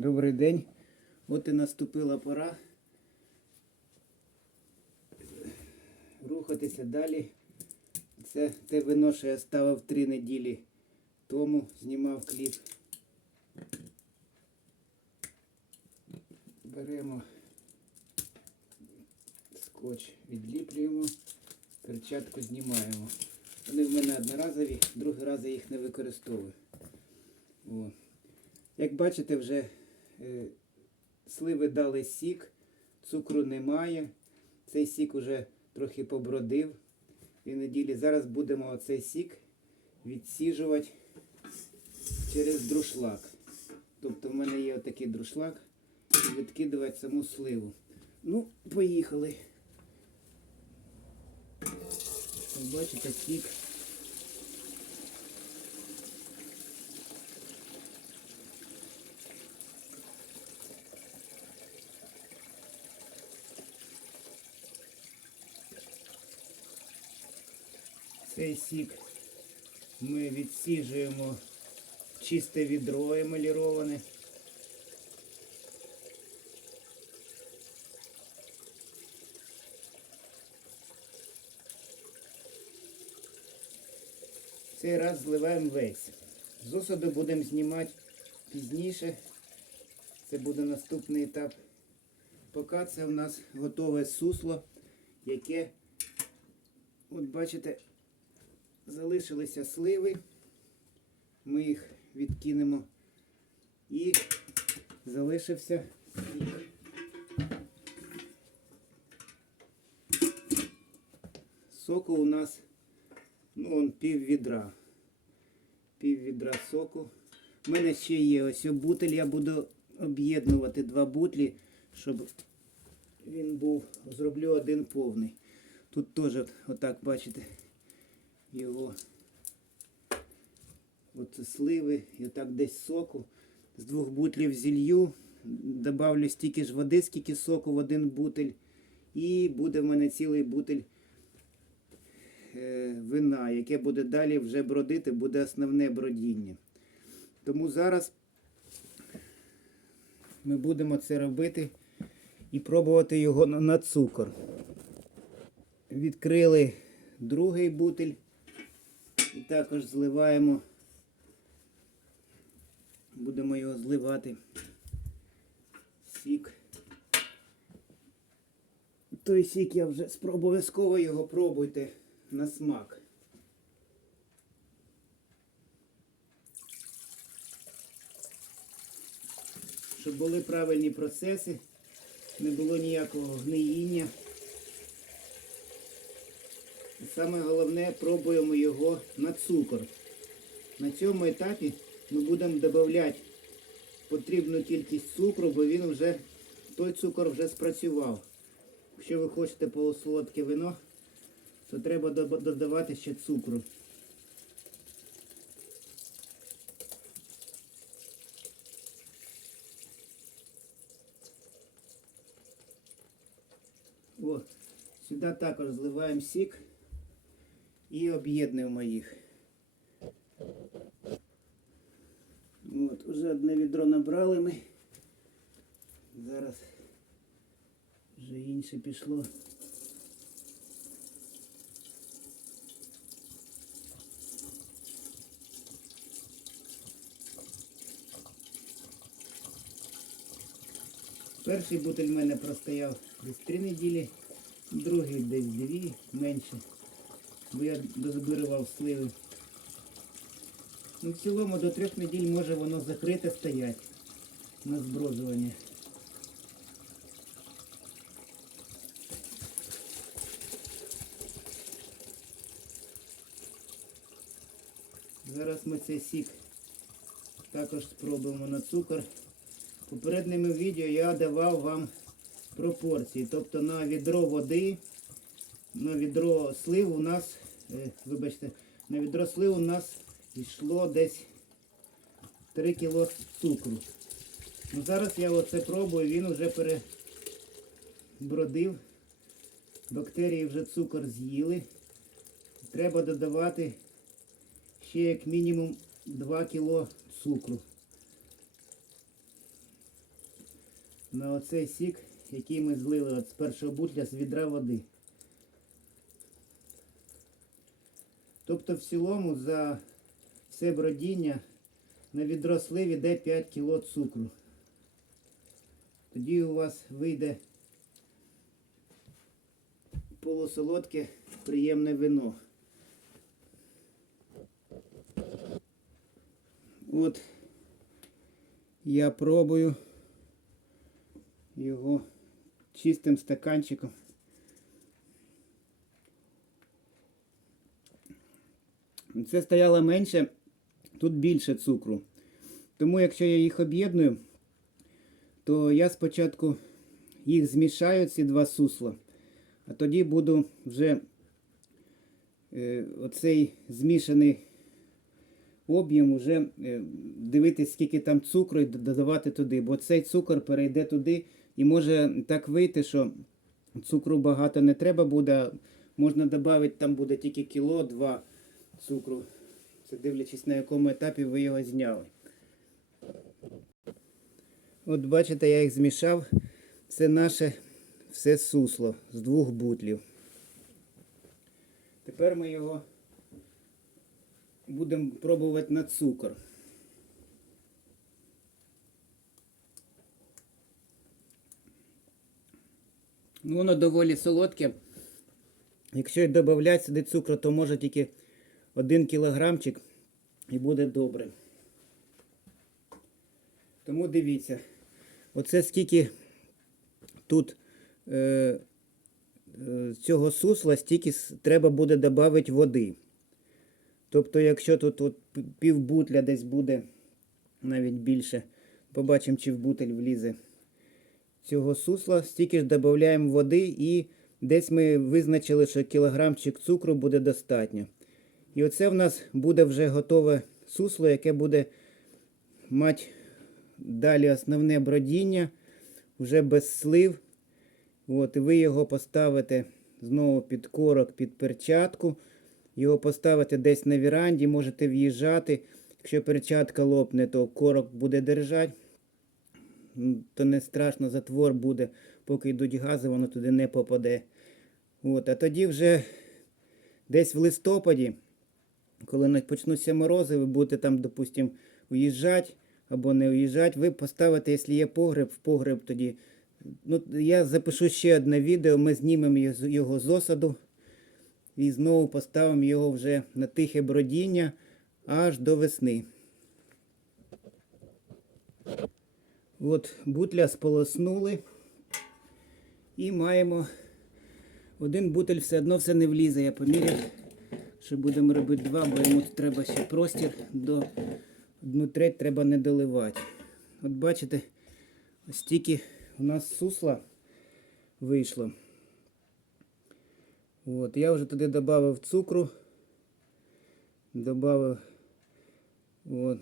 Добрий день. От і наступила пора рухатися далі. Це те вино, що я ставив три неділі тому, знімав кліп. Беремо скотч, відліплюємо, перчатку знімаємо. Вони в мене одноразові, другий раз я їх не використовую. О. Як бачите, вже сливи дали сік, цукру немає. Цей сік уже трохи побродив. І неділі зараз будемо оцей сік відсіжувати через друшлак. Тобто в мене є отакий друшлак і відкидувати саму сливу. Ну, поїхали. Бачите, сік. Цей сік ми відсіжуємо чисте відро емаліроване. Цей раз зливаємо весь. З осаду будемо знімати пізніше. Це буде наступний етап. Поки це у нас готове сусло, яке, от бачите, залишилися сливи. Ми їх відкинемо. І залишився сік. Соку у нас ну, он пів відра. Пів відра соку. У мене ще є ось бутель, я буду об'єднувати два бутлі, щоб він був, зроблю один повний. Тут теж отак, бачите, його оце сливи і отак десь соку. З двох бутлів зілью, добавлю стільки ж води, скільки соку в один бутель. І буде в мене цілий бутель е, вина, яке буде далі вже бродити, буде основне бродіння. Тому зараз ми будемо це робити і пробувати його на, цукор. Відкрили другий бутиль і також зливаємо. Будемо його зливати. Сік. Той сік я вже обов'язково його пробуйте на смак. Щоб були правильні процеси, не було ніякого гниїння. Саме головне, пробуємо його на цукор. На цьому етапі ми будемо додавати потрібну кількість цукру, бо він вже, той цукор вже спрацював. Якщо ви хочете полусолодке вино, то треба додавати ще цукру. О, сюди також зливаємо сік і об'єднуємо їх. От, уже одне відро набрали ми. Зараз вже інше пішло. Перший бутиль в мене простояв десь три неділі, другий десь дві, менше. Бо я дозбирував сливи. Ну, в цілому до трьох неділь може воно закрите стоять на зброжування. Зараз ми цей сік також спробуємо на цукор. В попередньому відео я давав вам пропорції. Тобто на відро води, на відро слив у нас, е, вибачте, на відро слив у нас йшло десь 3 кг цукру. Ну, зараз я оце пробую, він вже перебродив. Бактерії вже цукор з'їли. Треба додавати ще як мінімум 2 кг цукру. на оцей сік, який ми злили от з першого бутля з відра води. Тобто в цілому за все бродіння на відро слив іде 5 кг цукру. Тоді у вас вийде полусолодке приємне вино. От я пробую його чистим стаканчиком. Це стояло менше, тут більше цукру. Тому якщо я їх об'єдную, то я спочатку їх змішаю, ці два сусла, а тоді буду вже е, оцей змішаний об'єм уже е, дивитись, скільки там цукру і додавати туди. Бо цей цукор перейде туди і може так вийти, що цукру багато не треба буде. Можна додати, там буде тільки кіло-два цукру. Це дивлячись на якому етапі ви його зняли. От бачите, я їх змішав. Це наше все сусло з двох бутлів. Тепер ми його будемо пробувати на цукор. Ну, воно доволі солодке. Якщо й додати сюди цукру, то може тільки один кілограмчик і буде добре. Тому дивіться, оце скільки тут е, е, цього сусла, стільки треба буде додати води. Тобто, якщо тут от п- пів бутля десь буде навіть більше, побачимо, чи в бутель влізе цього сусла, стільки ж додаємо води і десь ми визначили, що кілограмчик цукру буде достатньо. І оце в нас буде вже готове сусло, яке буде мати далі основне бродіння, вже без слив. От, і ви його поставите знову під корок, під перчатку. Його поставите десь на віранді, можете в'їжджати. Якщо перчатка лопне, то корок буде держати. То не страшно, затвор буде, поки йдуть гази, воно туди не попаде. От, а тоді вже десь в листопаді, коли почнуться морози, ви будете там, допустимо, уїжджати або не уїжджати, ви поставите, якщо є погреб, в погреб тоді. Ну, я запишу ще одне відео, ми знімемо його з- осаду і знову поставимо його вже на тихе бродіння аж до весни. От бутля сполоснули. І маємо один бутель все одно все не влізе, я поміряв, що будемо робити два, бо йому треба ще простір до одну треть треба не доливати. От бачите, ось стільки у нас сусла вийшло. От, я вже туди додав цукру. От.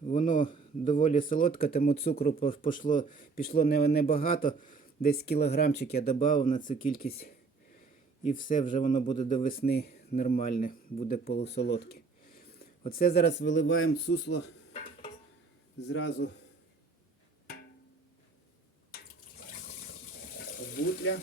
Воно доволі солодке, тому цукру по- пошло, пішло небагато. Десь кілограмчик я додав на цю кількість. І все вже воно буде до весни нормальне, буде полусолодке. Оце зараз виливаємо сусло зразу в бутля.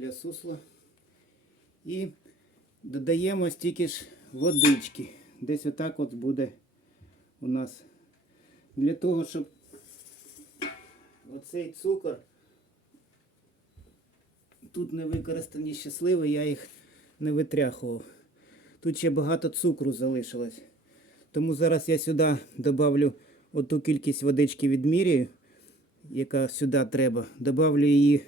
Бутля сусла і додаємо стільки ж водички. Десь отак от буде у нас. Для того, щоб оцей цукор тут не використані щасливі, я їх не витряхував. Тут ще багато цукру залишилось. Тому зараз я сюди добавлю оту кількість водички відмірюю, яка сюди треба. Добавлю її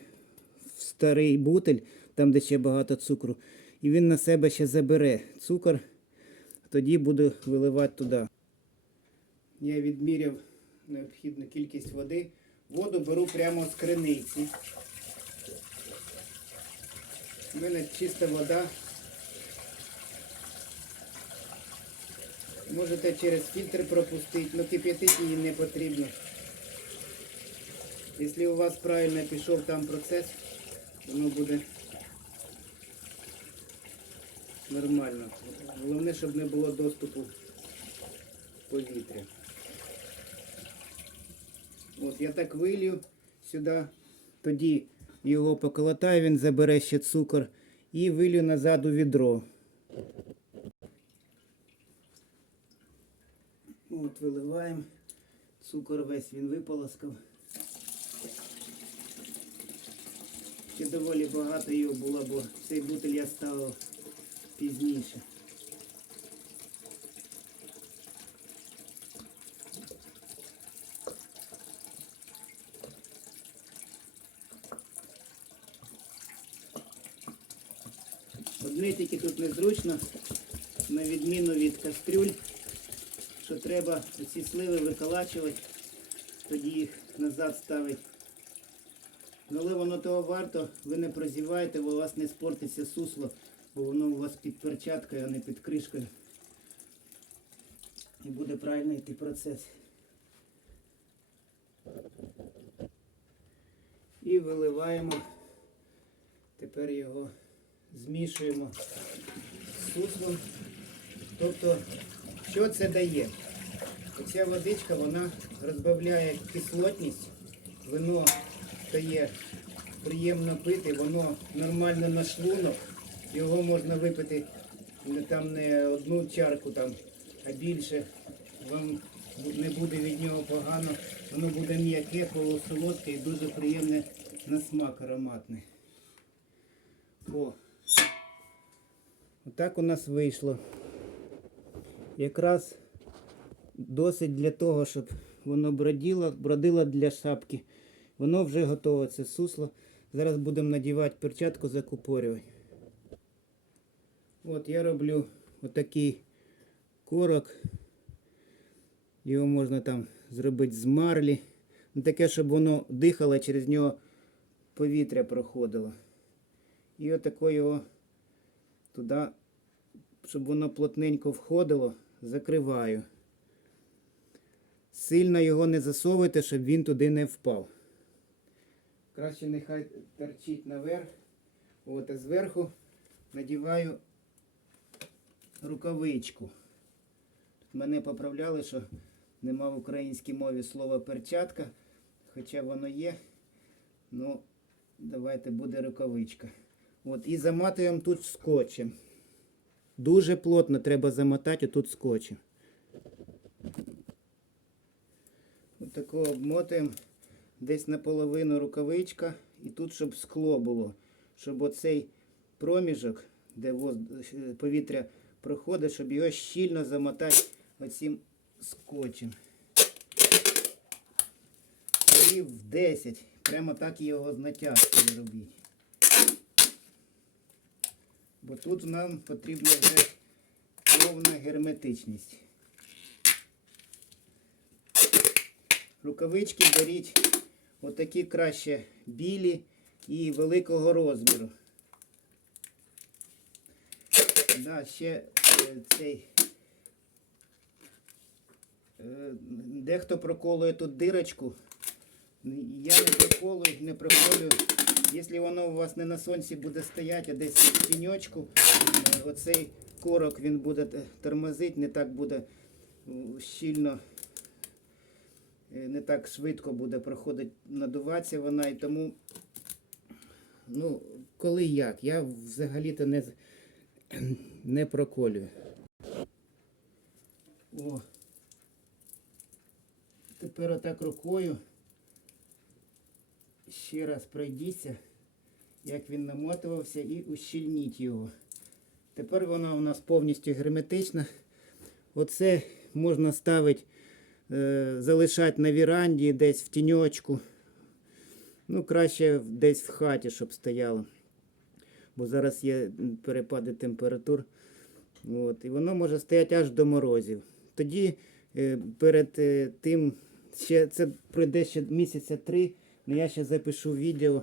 старий бутель, там де ще багато цукру. І він на себе ще забере цукор, тоді буду виливати туди. Я відміряв необхідну кількість води. Воду беру прямо з криниці. У мене чиста вода. Можете через фільтр пропустити, але кип'ятити її не потрібно. Якщо у вас правильно пішов там процес, воно буде нормально. Головне, щоб не було доступу повітря. От я так вилью сюди, тоді його поколотаю, він забере ще цукор і вилью назад у відро. От виливаємо. Цукор весь він виполоскав. Ще доволі багато його було, бо цей бутиль я ставив пізніше. Одне тільки тут незручно, на відміну від кастрюль, що треба ці сливи виколачувати, тоді їх назад ставити. Ну, Але воно того варто, ви не прозіваєте, бо у вас не спортиться сусло, бо воно у вас під перчаткою, а не під кришкою. І буде правильно йти процес. І виливаємо. Тепер його змішуємо з суслом. Тобто, що це дає? Оця водичка вона розбавляє кислотність, вино стає приємно пити, воно нормально на шлунок, його можна випити там не одну чарку, там, а більше. Вам не буде від нього погано, воно буде м'яке, полусолодке і дуже приємне на смак ароматне. О, Отак у нас вийшло. Якраз досить для того, щоб воно бродило, бродило для шапки. Воно вже готове, це сусло. Зараз будемо надівати перчатку, закупорювати. От я роблю отакий корок. Його можна там зробити з марлі. Ну, таке, щоб воно дихало, через нього повітря проходило. І отако його туди, щоб воно плотненько входило, закриваю. Сильно його не засовуйте, щоб він туди не впав. Краще нехай торчить наверх. От, а зверху надіваю рукавичку. Тут мене поправляли, що нема в українській мові слова перчатка, хоча воно є. Ну, давайте буде рукавичка. От, і заматуємо тут скотчем. Дуже плотно треба замотати тут скотчем. От такого обмотуємо десь наполовину рукавичка. І тут, щоб скло було. Щоб оцей проміжок, де повітря проходить, щоб його щільно замотати оцим скотчем. І в 10. Прямо так його з натяжкою робіть. Бо тут нам потрібна вже повна герметичність. Рукавички беріть отакі краще білі і великого розміру. Да, ще е, цей. е, Дехто проколує тут дирочку. Я не проколую, не проколюю. Якщо воно у вас не на сонці буде стояти, а десь в тіньочку, е, оцей корок він буде тормозити, не так буде щільно, не так швидко буде проходити, надуватися вона і тому, ну, коли як, я взагалі-то не, не проколюю. О. Тепер отак рукою ще раз пройдіться, як він намотувався, і ущільніть його. Тепер вона у нас повністю герметична. Оце можна ставити, е, залишати на віранді, десь в тіньочку. Ну, краще десь в хаті, щоб стояло. Бо зараз є перепади температур. От, і воно може стояти аж до морозів. Тоді е, перед е, тим, ще це пройде ще місяця три, але я ще запишу відео.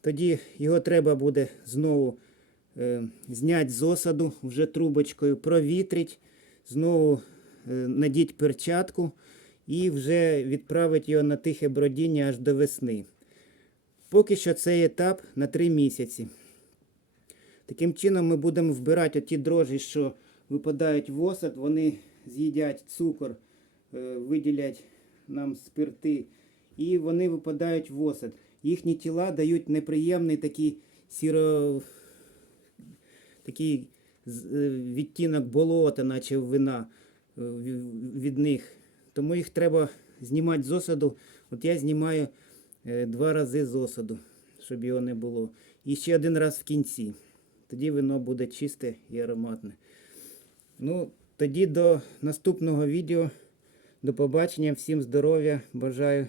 Тоді його треба буде знову е, зняти з осаду вже трубочкою, провітрить, знову е, надіть перчатку і вже відправити його на тихе бродіння аж до весни. Поки що цей етап на 3 місяці. Таким чином ми будемо вбирати ті дрожжі, що випадають в осад, вони з'їдять цукор, е, виділять нам спирти, і вони випадають в осад. Їхні тіла дають неприємний такий сіро... такий е, відтінок болота, наче вина е, від них. Тому їх треба знімати з осаду. От я знімаю е, два рази з осаду, щоб його не було. І ще один раз в кінці. Тоді вино буде чисте і ароматне. Ну, тоді до наступного відео. До побачення, всім здоров'я, бажаю